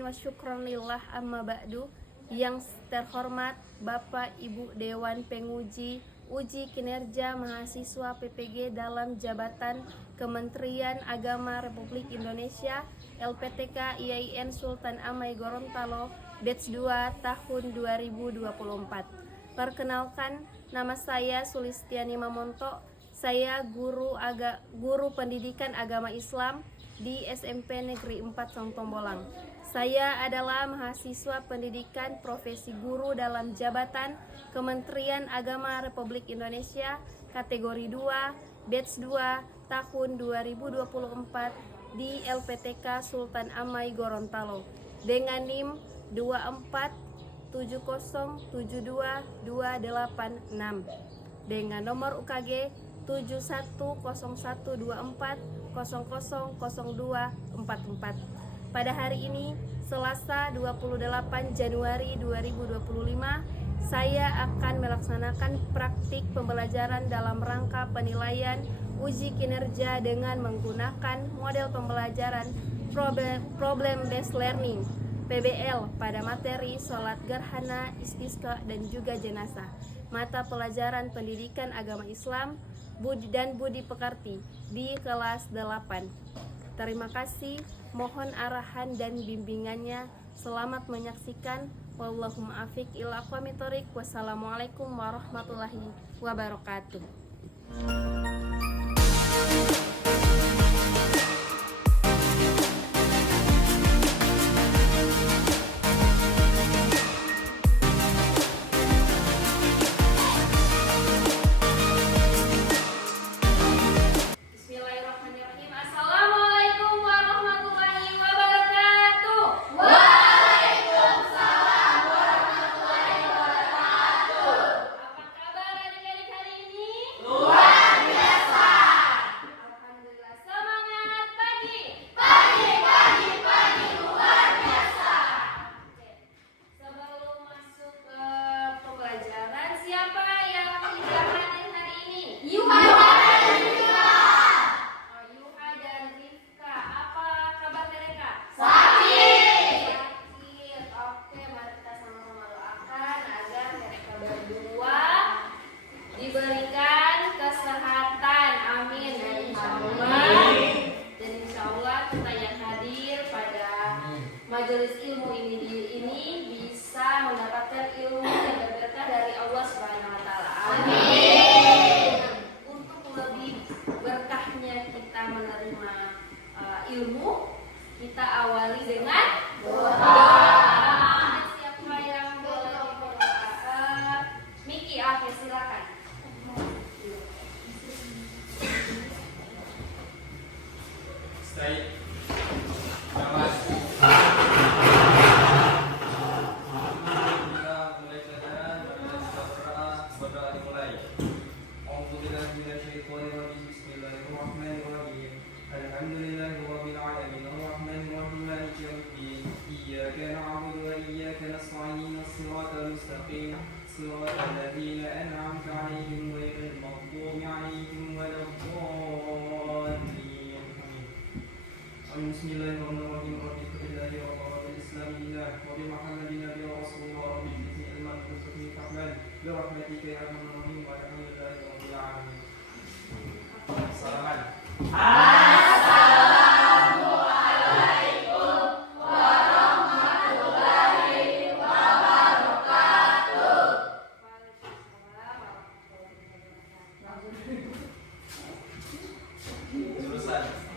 hamdan wa syukran lillah amma ba'du. Yang terhormat Bapak Ibu Dewan Penguji Uji Kinerja Mahasiswa PPG dalam Jabatan Kementerian Agama Republik Indonesia LPTK IAIN Sultan Amai Gorontalo Batch 2 tahun 2024. Perkenalkan, nama saya Sulistiani Mamonto. Saya guru pendidikan agama Islam di SMP Negeri 4 Songtombolang. Saya adalah mahasiswa pendidikan profesi guru dalam jabatan Kementerian Agama Republik Indonesia kategori 2 batch 2 tahun 2024 di LPTK Sultan Amai Gorontalo dengan NIM 247072286 dengan nomor UKG 710124000244. Pada hari ini, Selasa 28 Januari 2025, saya akan melaksanakan praktik pembelajaran dalam rangka penilaian uji kinerja dengan menggunakan model pembelajaran Problem Based Learning PBL pada materi Sholat Gerhana, Istisqa, dan juga Jenazah, mata pelajaran pendidikan agama Islam dan Budi Pekerti di kelas 8. Terima kasih, mohon arahan dan bimbingannya. Selamat menyaksikan. Wallahum afiq ila aqwamit thoriq. Wassalamualaikum warahmatullahi wabarakatuh. Diberikan kesehatan, amin, dan insya Allah kita yang hadir pada majelis ilmu ini bisa mendapatkan ilmu yang berberkah dari Allah Subhanahu Wa Taala, amin. Untuk lebih berkahnya kita menerima ilmu, kita awali dengan doa. Siapa yang boleh berdoa? Miki, oke, silakan. Baik, mulai pelajaran berdoa dimulai. A'udzubillahiminasyaitonirrajim. Bismillahirrahmanirrahim. Alhamdulillahirabbil alamin arrahmanirrahim maliki yaumiddin. Iyyaka na'budu wa iyyaka nasta'in. Shiratal mustaqim. Shiratal ladzina an'amta 'alaihim ghairil maghdubi 'alaihim waladdallin. Bismillahirrahmanirrahim. Rabbillahi wa rabbil islamillah wa bi Muhammadin nabiy wa rasulullah wa bi ilman kuntum fahman bi rahmatika ya arhamar rahimin wa alhamdulillahi rabbil alamin. Salaman. Assalamualaikum warahmatullahi wabarakatuh. Selesai.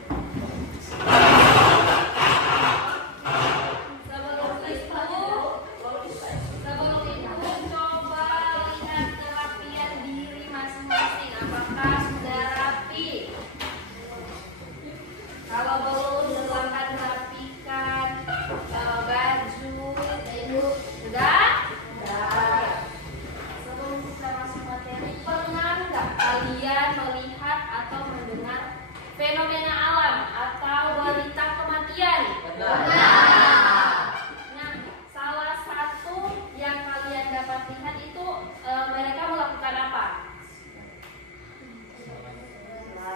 Kalau belum, silahkan rapikan baju. Sudah? Sebelum kita masuk materi, pernah nggak kalian melihat atau mendengar fenomena alam atau berita kematian? Nah, salah satu yang kalian dapat lihat itu mereka melakukan apa?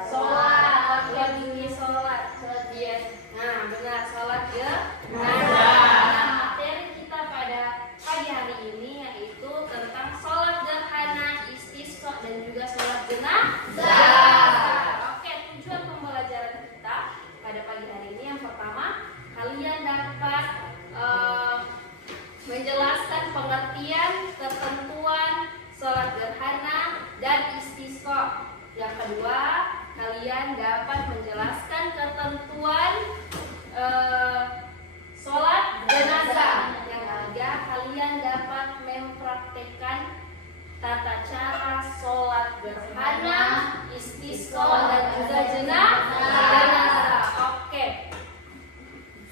Sholat, dia. Nah, benar, sholat ya. Nah, Yang kedua, kalian dapat menjelaskan ketentuan sholat jenazah. Yang ketiga, kalian dapat mempraktekkan tata cara sholat gerhana, istisqa, dan juga jenazah. Oke.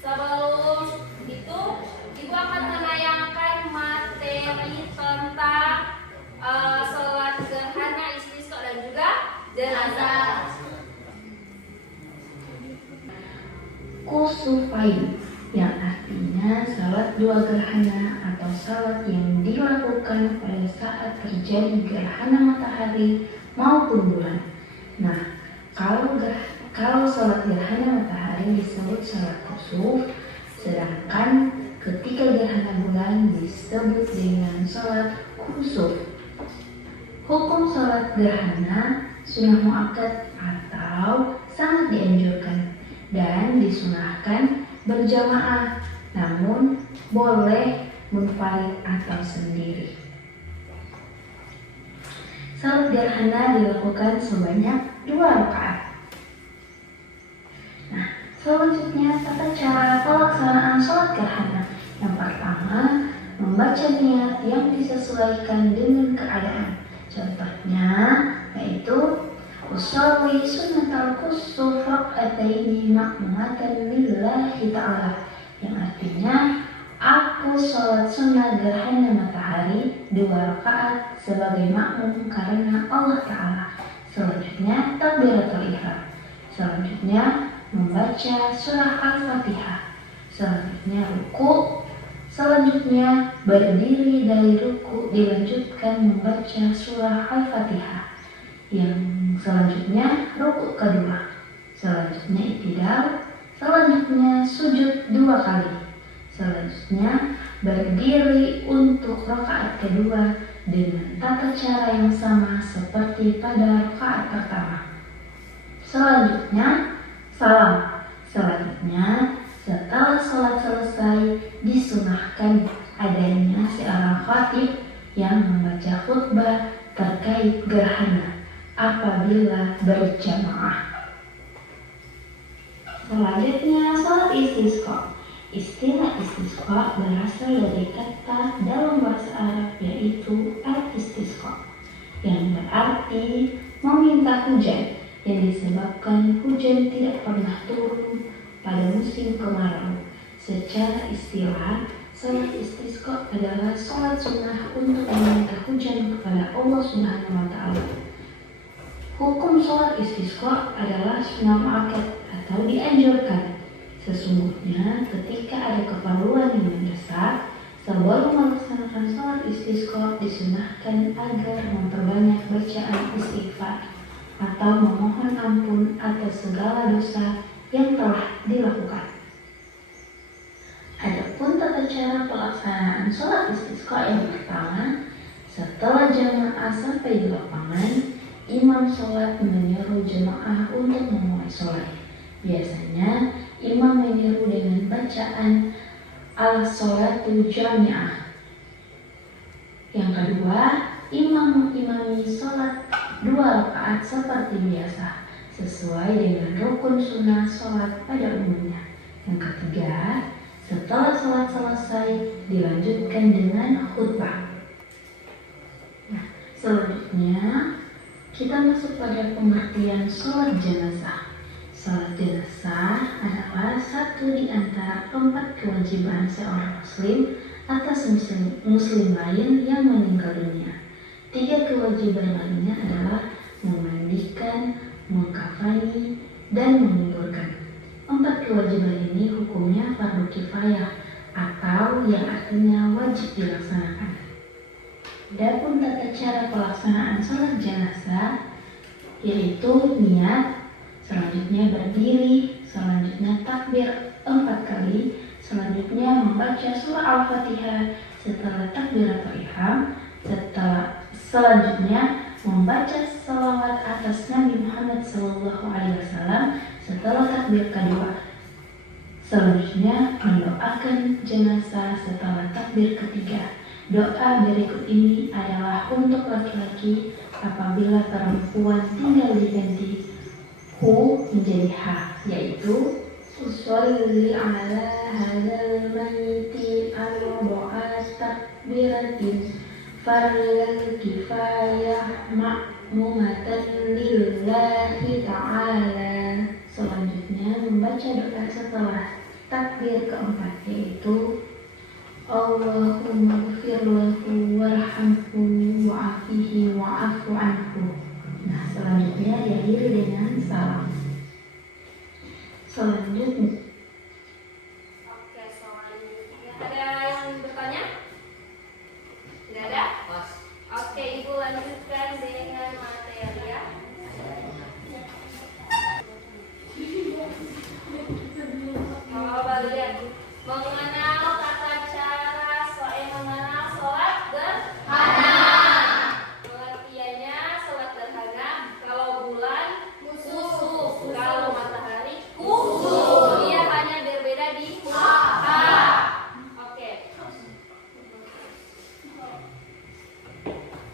Sebelum itu, Ibu akan menayangkan materi tentang sholat gerhana, istisqa, dan juga jenazah. Kusufain, yang artinya salat dua gerhana atau salat yang dilakukan pada saat terjadi gerhana matahari maupun bulan. Nah, kalau salat gerhana matahari disebut salat kusuf, sedangkan ketika gerhana bulan disebut dengan salat kusuf. Hukum salat gerhana sunnah muakkad atau sangat dianjurkan dan disunahkan berjamaah, namun boleh munfarid atau sendiri. Salat gerhana dilakukan sebanyak 2 rakaat. Nah, selanjutnya tata cara pelaksanaan salat gerhana. Yang pertama, membaca niat yang disesuaikan dengan keadaan. Contohnya yaitu usolli sunnatal kusuf rak'ataini ma'mumatan lillahi ta'ala, yang artinya aku sholat sunnah gerhana matahari 2 rakaat sebagai makmum karena Allah Ta'ala. Selanjutnya takbiratul ihram. Selanjutnya membaca surah Al-Fatihah. Selanjutnya ruku. Selanjutnya berdiri dari ruku, dilanjutkan membaca surah Al-Fatihah. Yang selanjutnya ruku kedua. Selanjutnya i'tidal. Selanjutnya sujud 2 kali. Selanjutnya berdiri untuk rakaat kedua dengan tata cara yang sama seperti pada rakaat pertama. Selanjutnya salam. Selanjutnya setelah sholat selesai disunahkan adanya seorang khatib yang membaca khutbah terkait gerhana apabila berjamaah. Selanjutnya sholat istisqa. Istilah istisqa berasal dari kata dalam bahasa Arab yaitu al-istisqa, yang berarti meminta hujan, yang disebabkan hujan tidak pernah turun pada musim kemarau. Secara istilah, sholat istisqa adalah sholat sunnah untuk meminta hujan kepada Allah Subhanahu wa Ta'ala. Hukum sholat istisqa adalah sunnah muakkad atau dianjurkan. Sesungguhnya ketika ada keperluan yang mendesak, sebelum melaksanakan sholat istisqa disunahkan agar memperbanyak bacaan istighfar atau memohon ampun atas segala dosa yang telah dilakukan. Adapun tata cara pelaksanaan sholat istisqa yang pertama, setelah jamaah sampai di lapangan, imam sholat menyuruh jemaah untuk memulai sholat. Biasanya imam menyuruh dengan bacaan al-sholatu jami'ah. Yang kedua, imam mengimami sholat 2 rakaat seperti biasa, sesuai dengan rukun sunnah sholat pada umumnya. Yang ketiga, setelah sholat selesai dilanjutkan dengan khutbah. Nah, selanjutnya kita masuk pada pengertian sholat jenazah. Sholat jenazah adalah satu di antara 4 kewajiban seorang muslim atas muslim lain yang meninggal dunia. 3 kewajiban lainnya adalah memandikan, mengkafani, dan menguburkan. 4 kewajiban ini hukumnya fardu kifayah atau yang artinya wajib dilaksanakan. Adapun tata cara pelaksanaan sholat jenazah yaitu niat, selanjutnya berdiri, selanjutnya takbir 4 kali, selanjutnya membaca surah Al-Fatihah setelah takbiratul ihram, selanjutnya membaca salawat atas Nabi Muhammad SAW setelah takbir kedua. Selanjutnya mendoakan jenazah setelah takbir ketiga. Doa berikut ini adalah untuk laki-laki apabila perempuan tinggal diganti hu menjadi ha, yaitu usolli ala hadzal mayyiti arba'a takbiratin farlal kifayah ma'mumatan lillahi ta'ala. Selanjutnya membaca doa setelah takbir keempat, yaitu Allahumma ghfir lahu warhamhu wa'afihi wa'afu anhu. Nah, selanjutnya diakhiri dengan salam. Selanjutnya Oke, selanjutnya ada yang bertanya? Tidak ada? Oke, Ibu lanjutkan dengan materi ya. Kalau lihat mengenal tata cara mengenal sholat gerhana. Pengertiannya sholat gerhana kalau bulan kusuf, kalau matahari kusuf. Dia hanya berbeda di waktu. Oke.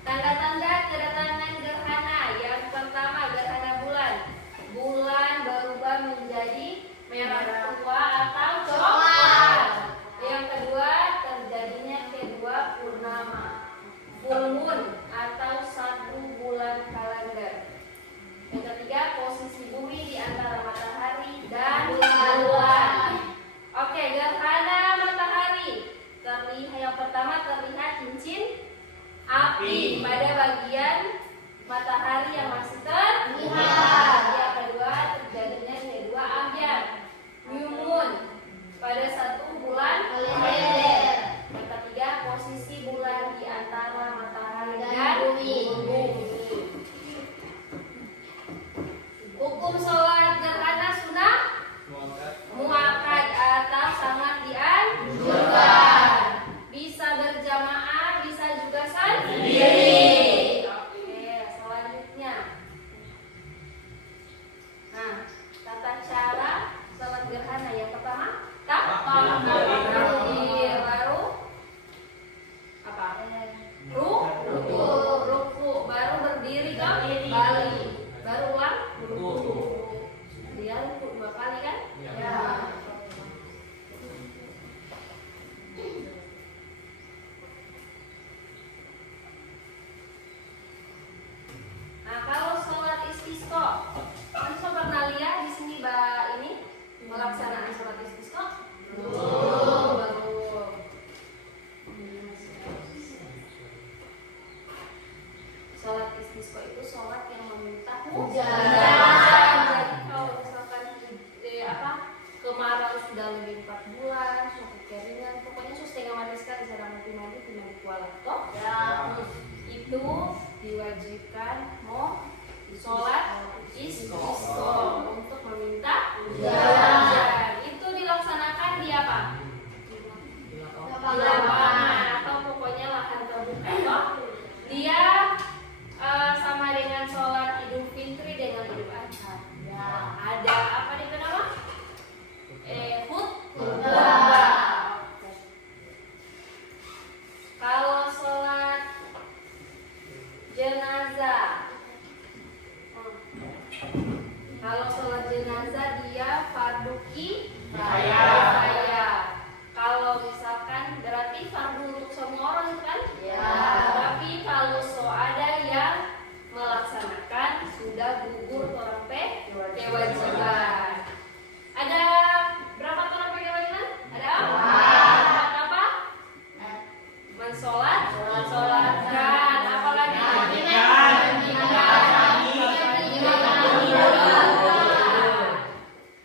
Tanda-tanda kedatangan gerhana. Yang pertama gerhana bulan. Bulan berubah menjadi merah tua atau coklat. Yang kedua terjadinya kedua purnama, full moon atau satu bulan kalender. Yang ketiga posisi bumi di antara matahari dan bulan. Oke, gerhana matahari. Terlihat yang pertama terlihat cincin api pada bagian matahari yang masih terlihat. Yang kedua terjadinya kedua ambyar, new moon pada satu bulan kalender. Yang ketiga posisi bulan di antara matahari dan bumi. Hukum sholat gerhana sunnah muakkad atau sangat dianjurkan. Bisa berjamaah, bisa juga sendiri. Oke, selanjutnya. Nah, tata cara sholat gerhana yang pertama takbir, baru apa? Ruku, baru berdiri ke balik, baru ulang ruku. Dia ruku 2 kali kan? Ya. Nah, kalau sholat istisqa, kan pernah lihat di sini ini melaksanaan sholat istisqa? Baru. Sholat istisqa itu sholat yang meminta hujan. Jadi kalau misalkan kemarau sudah lebih 4 bulan, suatu kekeringan, pokoknya setengah maniskan di sana mati di kuala toh. Itu diwajibkan mau sholat istisqa untuk meminta hujan. Itu dilaksanakan di apa? Di lapangan atau pokoknya lahan terbuka. Dia sama dengan sholat Idul Fitri dengan Idul Adha. Ada apa di nama? Khutbah. Kalau sholat jenazah, dia fardu kifayah. Kalau misalkan berarti fardu untuk semua orang kan? Ya. Tapi kalau ada yang melaksanakan sudah gugur torpe kewajiban. Ada berapa torpe kewajiban? Ada apa? Mensolatkan, apalagi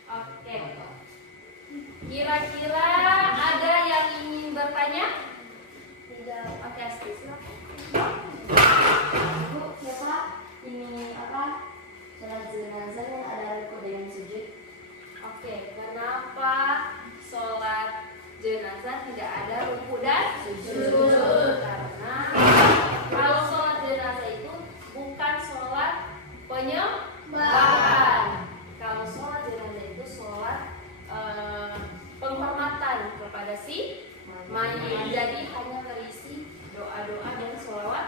Oke. Kira-kira ada yang ingin bertanya? Tidak. Oke, silakan. Bu, siapa ini sholat jenazah yang ada ruku dengan sujud? Oke, kenapa sholat jenazah tidak ada ruku dan sujud? Karena kalau sholat jenazah itu bukan sholat penyembahan. Kalau sholat jenazah itu sholat penghormatan kepada si mayit. Jadi hanya berisi doa-doa dan sholawat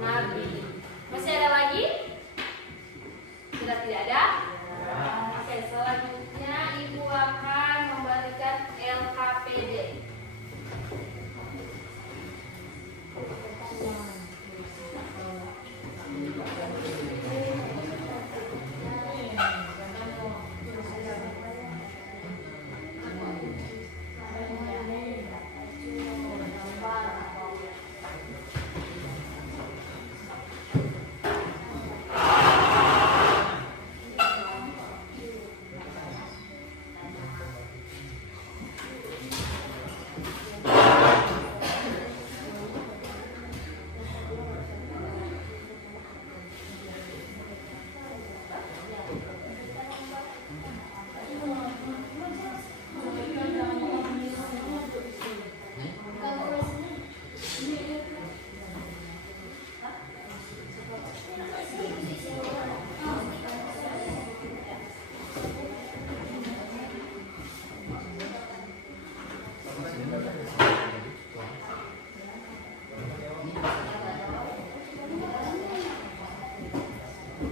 Nabi. Masih ada lagi? Sudah tidak ada? Oke, selanjutnya Ibu akan memberikan LKPD.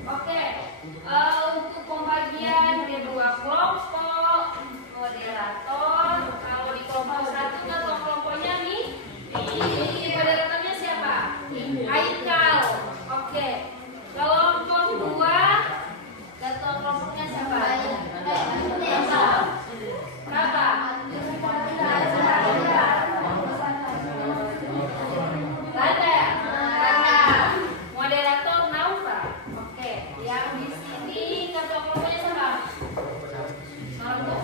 Oke, untuk pembagian ada dua kelompok moderator. Kalau di kelompok satu ketua kelompoknya nih, ini moderatornya siapa? Haikal. Oke, kelompok dua ketua kelompoknya siapa? Berapa? Lada. Moderator Naufa. Oke, yang di sini ketua kelompoknya siapa? Marco.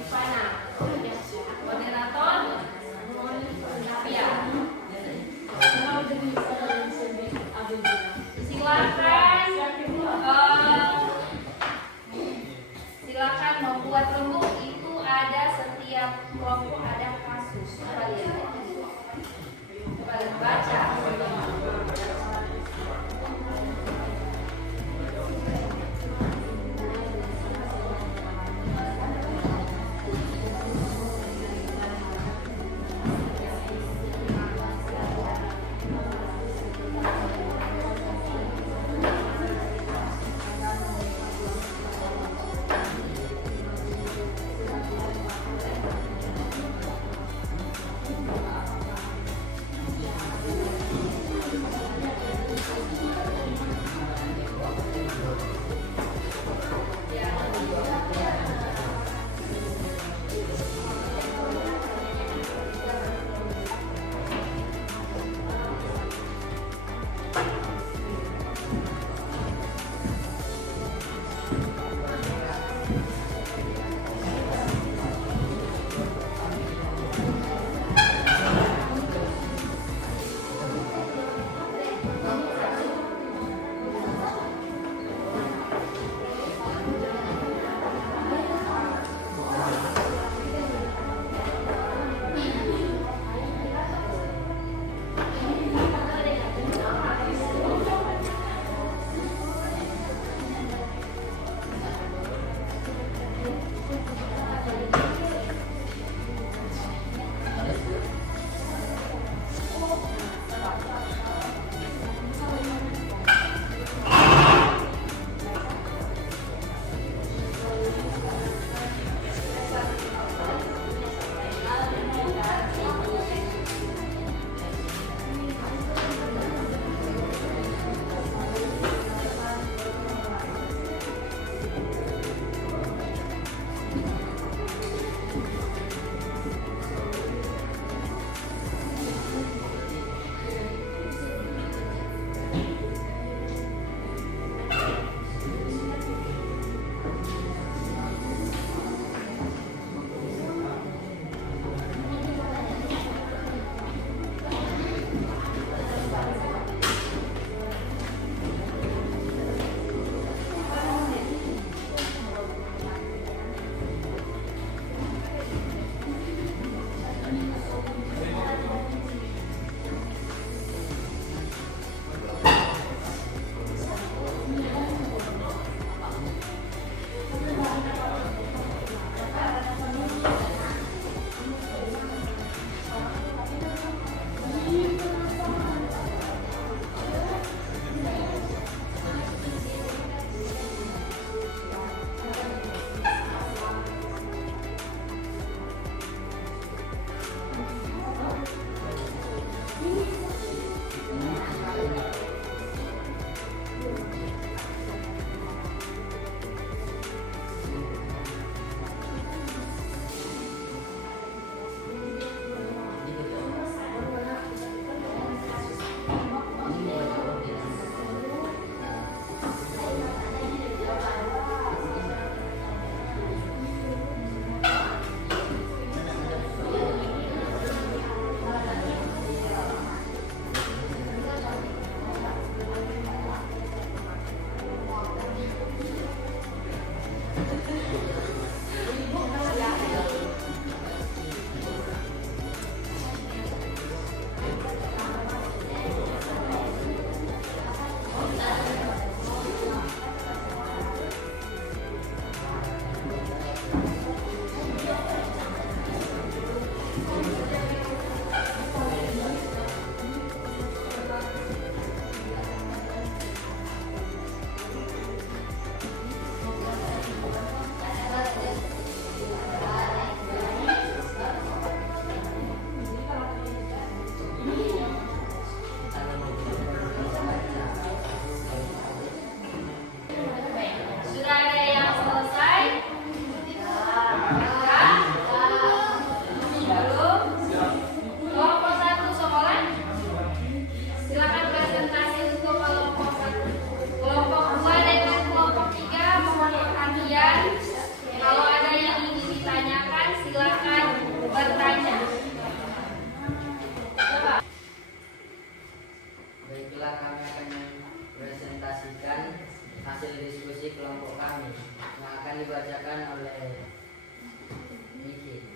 Ivana. Moderator Navia. Silakan membuat rembuk. Itu ada setiap kelompok ada kasus. Coba lihat. Coba lihat, baca. hasil diskusi kelompok kami yang akan dibacakan oleh Niki.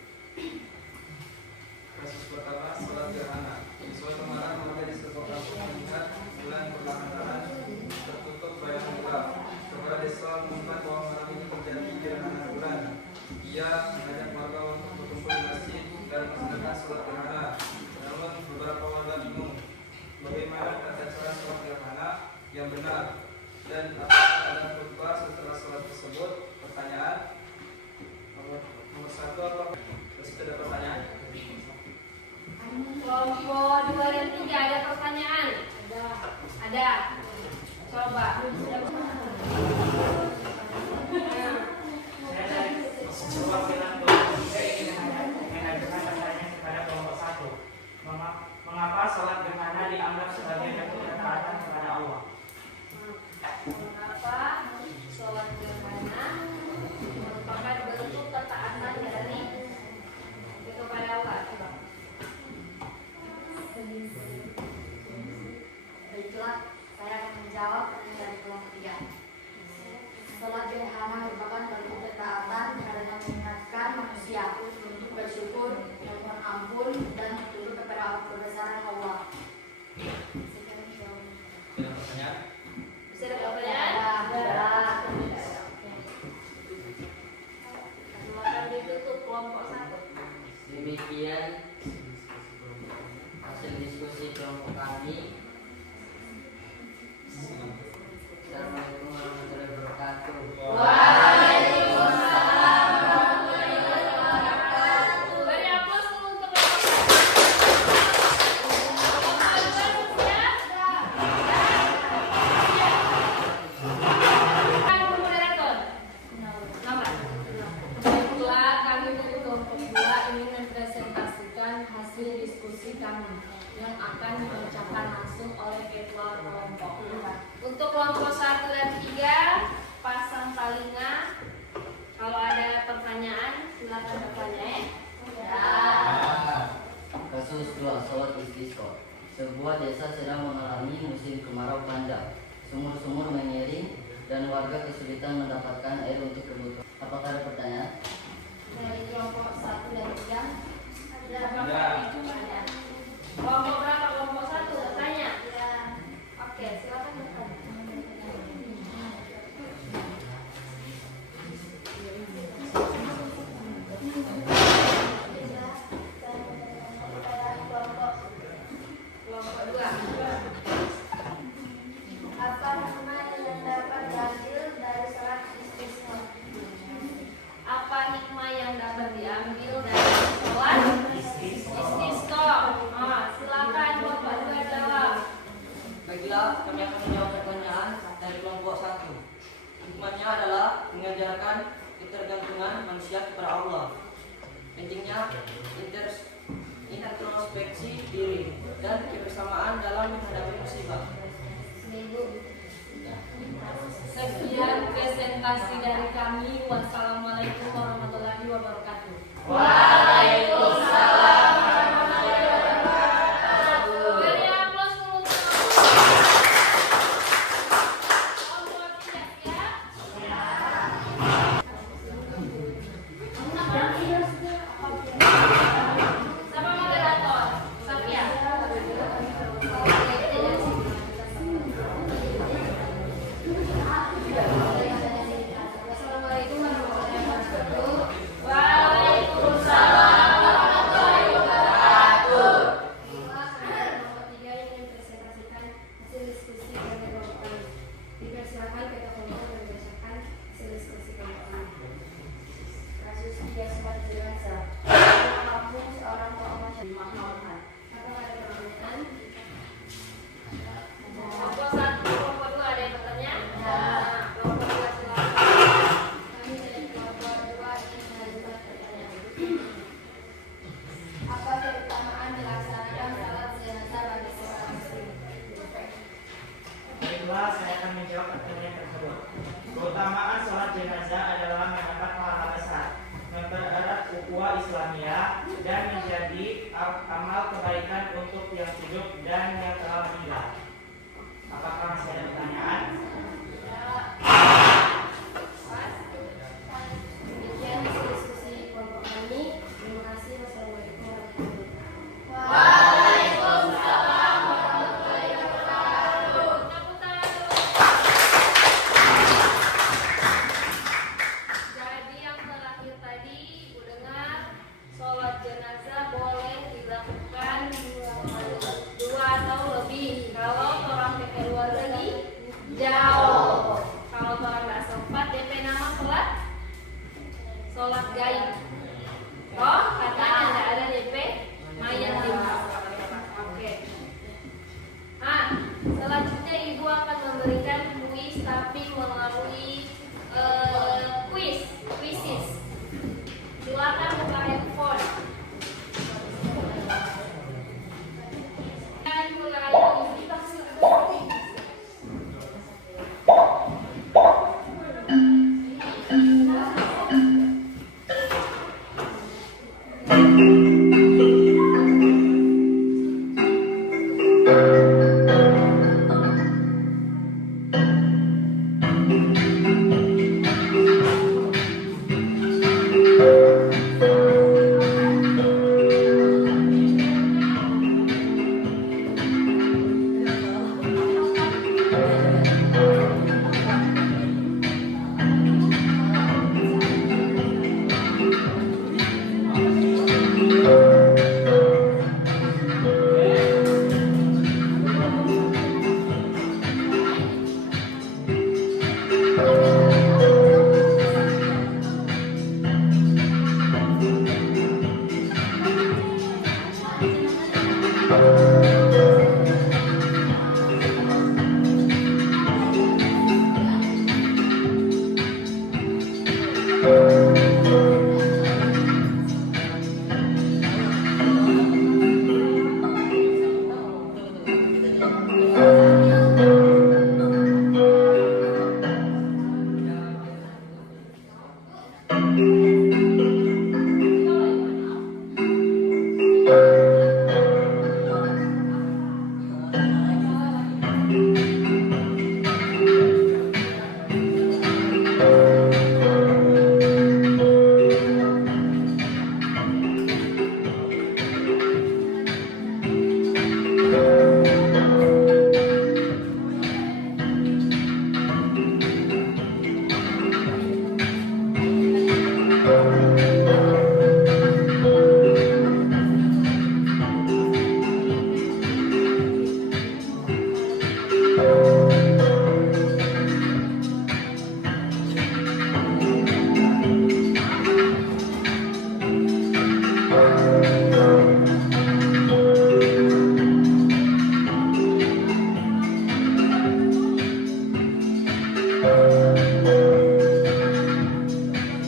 Kasus pertama, sholat gerhana. Suatu malam warga di sebuah kampung melihat bulan perlahan-lahan tertutup bayangan gelap. Kepala desa mengumumkan bahwa malam ini terjadi gerhana bulan. Ia mengajak warga untuk berkumpul di masjid dan melaksanakan sholat gerhana. Namun beberapa warga bingung bagaimana tata cara sholat gerhana yang benar dan apakah ada khutbah setelah sholat tersebut. Pertanyaan nomor satu, apa? Terus ada pertanyaan. Kelompok 2 dan 3 ada pertanyaan? Ada. Coba. Mengapa sholat gerhana dianggap sebagai bentuk ketaatan kepada Allah? Mengapa sholat gerhana merupakan bentuk ketaatan dari kepada Allah? Coba. Baiklah, saya akan menjawab pertanyaan dari kelompok 3. Sholat gerhana merupakan bentuk ketaatan karena mengingatkan manusia untuk bersyukur, memohon ampun, dan bertunduk kepada kebesaran Allah. Ada pertanyaan? Bisa ada pertanyaan? Ada. Silakan ditutup kelompok 1. Demikian hasil diskusi kelompok kami. Assalamualaikum warahmatullahi wabarakatuh. Waalaikumsalam warahmatullahi wabarakatuh. Beri aplaus untuk moderator. Baiklah, kami dari kelompok 2 ingin mempresentasikan hasil diskusi kami yang akan dibacakan langsung oleh ketua kelompok. Untuk kelompok 1 dan 3 pasang talinga. Kalau ada pertanyaan silakan bertanya. Kasus 2, sholat istisqa. Sebuah desa sedang mengalami musim kemarau panjang. Sumur-sumur mengering dan warga kesulitan mendapatkan air untuk kebutuhan. Apakah ada pertanyaan? Dari kelompok 1 dan 3. Ada. Kelompok berapa? Kelompok 1 bertanya. Oke, silakan bertanya. Kelompok 2. Apa hikmah yang dapat diambil dari sholat istisqa? Apa hikmah yang dapat diambil dari sholat istisqa? Silakan Bapak 2 jawab. Baiklah, kami akan menjawab pertanyaan dari kelompok 1. Hikmahnya adalah mengajarkan ketergantungan manusia kepada Allah. Pentingnya introspeksi diri dan kebersamaan dalam menghadapi musibah. Sekian presentasi dari kami. Wassalamualaikum warahmatullahi wabarakatuh. Waalaikumsalam warahmatullahi wabarakatuh. Beri aplaus untuk kelompok 3 ya. Sama moderator, Safia. Assalamualaikum warahmatullahi wabarakatuh. Waalaikumsalam warahmatullahi wabarakatuh. Kelompok 3 ingin mempresentasikan hasil diskusi dari kelompok kami. Dipersilakan ketua kelompok membacakan hasil diskusi kelompok kami. Kasus 3 sempat jenazah. Kampung seorang tokoh masyarakat Mahlawan. Apakah ada pertanyaan? Kelompok 1, kelompok 2 ada yang bertanya? Kelompok 2 silakan. Kami dari kelompok 2 ingin mengajukan pertanyaan. Apa keutamaan melaksanakan salat jenazah bagi seorang muslim? Baiklah, saya akan menjawab pertanyaan tersebut. Keutamaan sholat jenazah adalah mendapat pahala besar, mempererat ukhuwah Islamiyah, dan menjadi amal kebaikan untuk yang hidup dan yang telah meninggal. Apakah masih ada pertanyaan? tapi melalui kuisis. Silakan buka handphone. Dan mulai.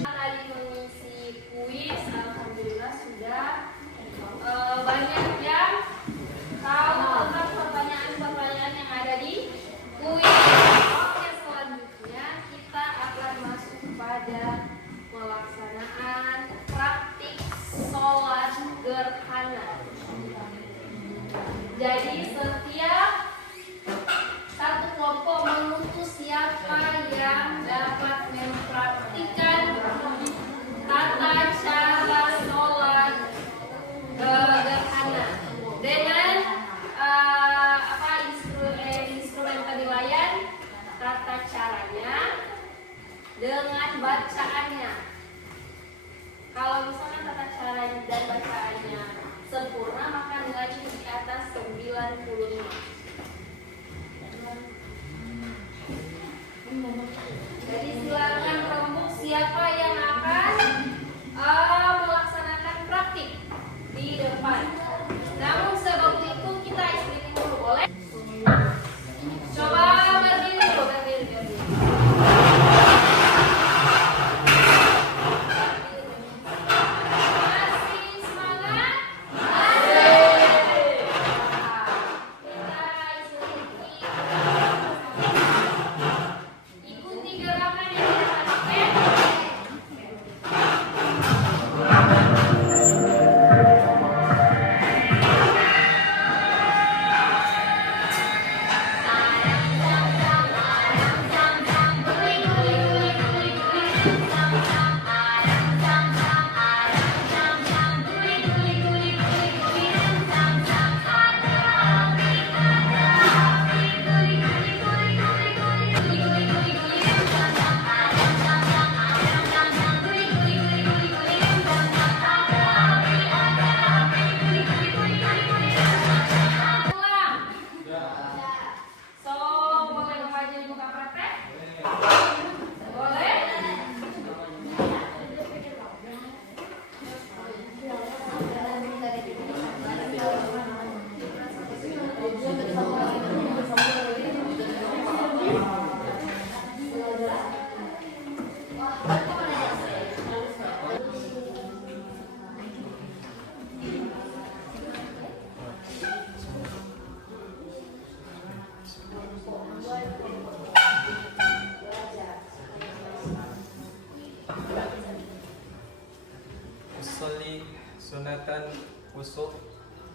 Tadi mengisi kuis, alhamdulillah sudah banyak yang tahu tentang pertanyaan-pertanyaan yang ada di kuis. Oke, selanjutnya kita akan masuk pada pelaksanaan praktik sholat gerhana. Jadi setiap satu kelompok mengutus siapa yang dapat mempraktikkan tata cara sholat gerhana dengan instrumen penilaian tata caranya dengan bacaannya. Kalau misalkan tata caranya dan bacaannya sempurna, maka nilainya di atas 95. Jadi silakan rembuk siapa yang akan melaksanakan praktik di depan. Namun sebelum itu kita explaining dulu, boleh? Coba berdiri dulu, berdiri. Masih semangat? Masih. Kita sunatan usuh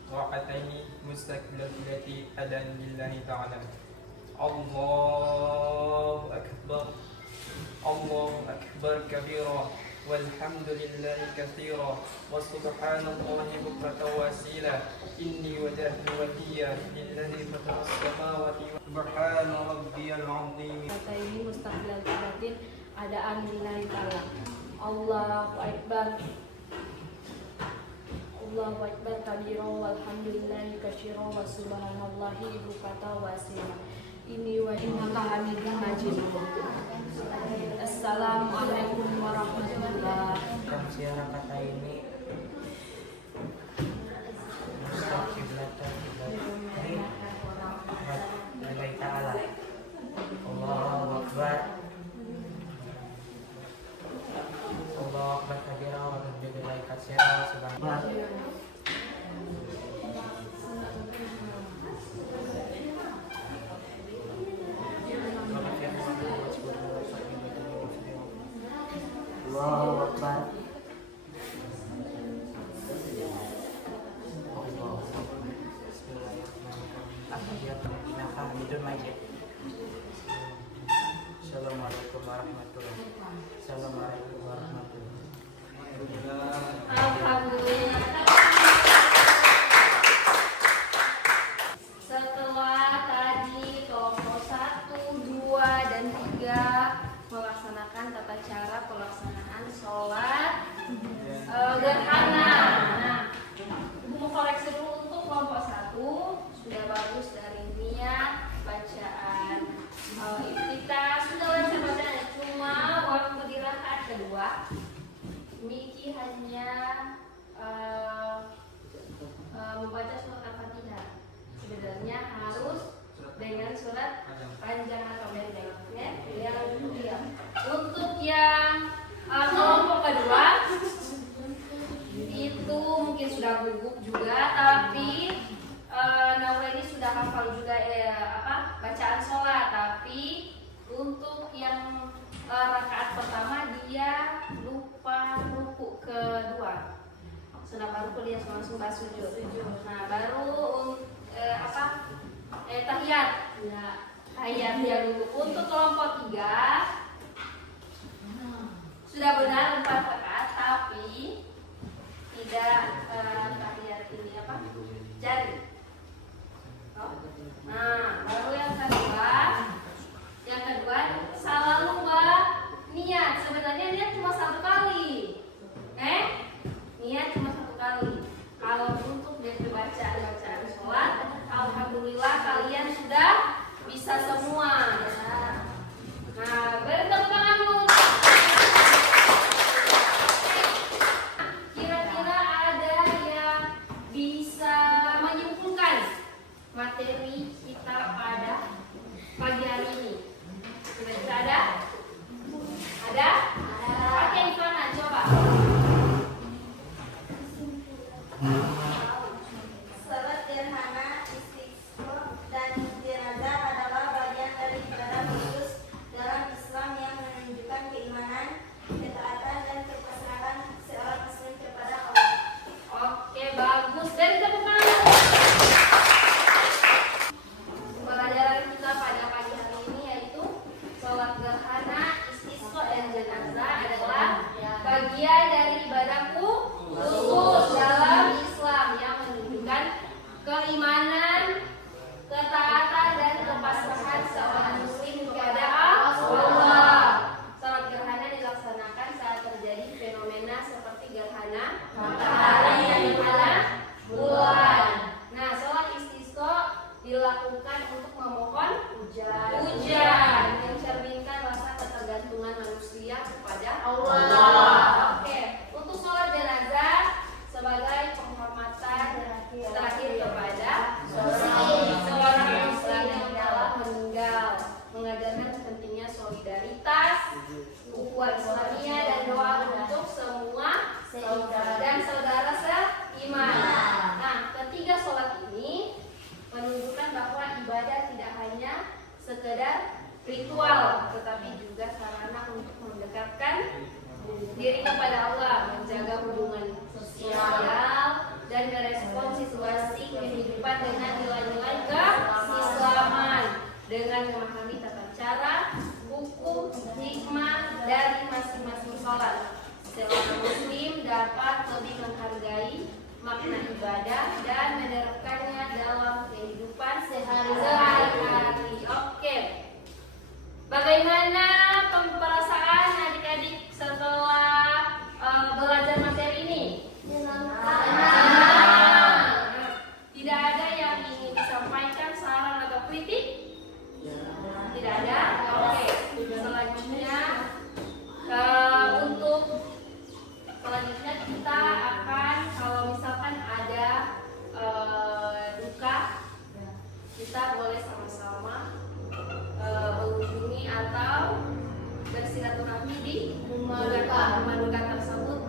rakataini mustaqbilati adan lillahi ta'ala. Allahu akbar kabira walhamdulillahi katsira wa subhanallahi bukratan wa asila. Inni wajjahtu wajhiya lilladzi fatara as-samawati wa subhana rabbiyal 'azim. Kata ini mustaqbil qiblatin adaan lillahi ta'ala. Allahu akbar. Allahu akbar kabira walhamdulillahi katsira wa subhanallahi bukratan wa asila. Ini wa innaka hamidun majid. Assalamualaikum warahmatullahi wabarakatuh. Kamsiara kata ini mustaqbilatan lillahi ta'ala. Allahu akbar. Allahu akbar kabira walhamdulillahi katsira wa subhanallahi. Allahu akbar. Assalamualaikum warahmatullahi wabarakatuh. Alhamdulillah. Setelah tadi kelompok 1, 2, dan 3 melaksanakan tata cara pelaksanaan sholat gerhana. Nah, Ibu mau koreksi dulu untuk kelompok 1 sudah bagus dari niat, bacaan, iftitah sudah lancar bacanya. Cuma waktu di rakaat kedua Miki hanya membaca surat Al-Fatihah. Sebenarnya harus dengan surat panjang atau pendek. Ya. Untuk yang kelompok kedua itu mungkin sudah gugup juga, tapi Naura ini sudah hafal juga bacaan sholat. Tapi untuk yang rakaat pertama dia lupa ruku kedua. Sudah baru dia langsung sujud. Nah, baru tahiyat. Nah, tahiyat dia dulu. Untuk kelompok 3 sudah benar 4 rakaat, tapi tidak tahiyat ini jari. Nah, baru yang kedua salah lupa niat. Sebenarnya niat cuma 1 kali. Niat cuma 1 kali. Kalau untuk bacaan sholat, alhamdulillah kalian sudah bisa semua. Nah, dari masing-masing sholat. Seorang muslim dapat lebih menghargai makna ibadah dan menerapkannya dalam kehidupan sehari-hari. Oke. Bagaimana perasaan adik-adik setelah belajar materi ini? Tidak ada yang ingin disampaikan saran atau kritik? Tidak ada? Oke. Selanjutnya selanjutnya kita akan, kalau misalkan ada duka, kita boleh sama-sama mengunjungi atau bersilaturahmi di rumah duka tersebut.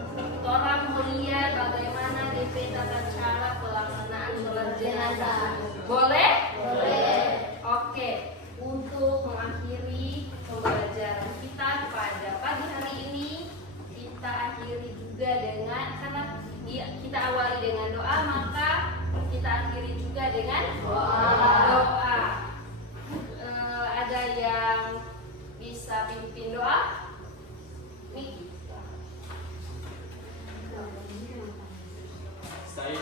Orang melihat bagaimana DP tata cara pelaksanaan sholat jenazah. Boleh? Boleh. Oke. Untuk mengakhiri pembelajaran kita pada pagi hari ini, kita akhiri juga dengan, karena kita awali dengan doa, maka kita akhiri juga dengan doa. Ada yang bisa pimpin doa? Nih. Said.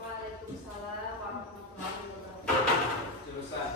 Waalaikumsalam warahmatullahi wabarakatuh. Jurusan